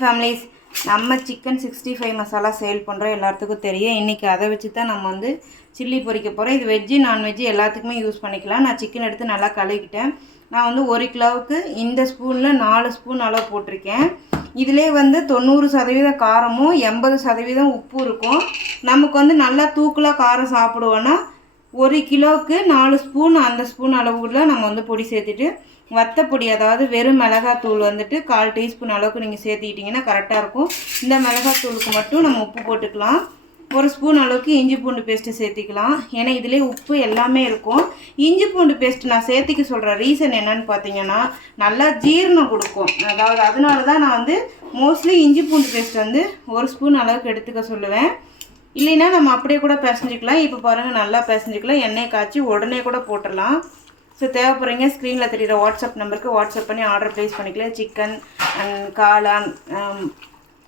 Families, நம்ம chicken 65 masala sale பண்ணுறோம், எல்லாத்துக்கும் தெரியும். இன்றைக்கி அதை வச்சு தான் நம்ம வந்து சில்லி பொரிக்க போகிறோம். இது வெஜ்ஜு நான்வெஜ்ஜு எல்லாத்துக்குமே யூஸ் பண்ணிக்கலாம். நான் சிக்கன் எடுத்து நல்லா கழுவிக்கிட்டேன். நான் வந்து 1 கிலோவுக்கு இந்த ஸ்பூனில் 4 ஸ்பூன் அளவு போட்டிருக்கேன். இதிலே வந்து 90% காரமும் 80% உப்பு இருக்கும். நமக்கு வந்து நல்லா தூக்கலாக காரம் சாப்பிடுவோன்னா 1 கிலோவுக்கு 4 ஸ்பூன் அந்த ஸ்பூன் அளவுக்குள்ள நம்ம வந்து பொடி சேர்த்துட்டு வத்தப்பொடி, அதாவது வெறும் மிளகாத்தூள் வந்துட்டு 1/4 டீஸ்பூன் அளவுக்கு நீங்கள் சேர்த்துக்கிட்டிங்கன்னா கரெக்டாக இருக்கும். இந்த மிளகாத்தூளுக்கு மட்டும் நம்ம உப்பு போட்டுக்கலாம். 1 ஸ்பூன் அளவுக்கு இஞ்சி பூண்டு பேஸ்ட்டு சேர்த்திக்கலாம். ஏன்னா இதிலே உப்பு எல்லாமே இருக்கும். இஞ்சி பூண்டு பேஸ்ட்டு நான் சேர்த்திக்க சொல்கிற ரீசன் என்னன்னு பார்த்தீங்கன்னா, நல்லா ஜீரணம் கொடுக்கும். அதாவது அதனால தான் நான் வந்து மோஸ்ட்லி இஞ்சி பூண்டு பேஸ்ட் வந்து 1 ஸ்பூன் அளவுக்கு எடுத்துக்க சொல்லுவேன். இல்லைன்னா நம்ம அப்படியே கூட பிசைஞ்சிக்கலாம். இப்போ பாருங்கள், நல்லா பிசைஞ்சிக்கலாம். எண்ணெய் காய்ச்சி உடனே கூட போட்டுடலாம். ஸோ தேவைப்படுறீங்க ஸ்க்ரீனில் தெரியுற வாட்ஸ்அப் நம்பருக்கு வாட்ஸ்அப் பண்ணி ஆர்டர் ப்ளேஸ் பண்ணிக்கலாம். சிக்கன் அண்ட் காளான்